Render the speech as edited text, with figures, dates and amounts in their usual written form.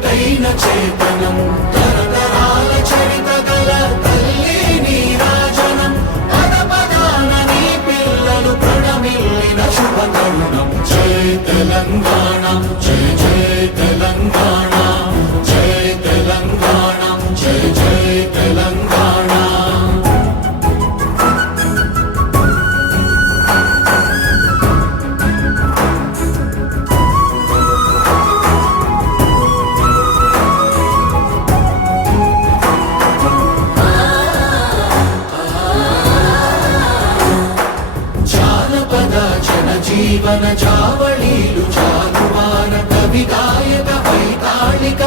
ఒక్కటైన చేతనం తరతరాల చరిత గల తల్లి నీరాజనం పద పదాన నీ పిల్లలు ప్రణమిల్లిన శుభ తరుణం జై తెలంగాణ జై జై తెలంగాణ జై తెలంగాణ జై జై తెలంగాణ జీవన జావళీలు జాలువార కవి గాయక వైతాళిక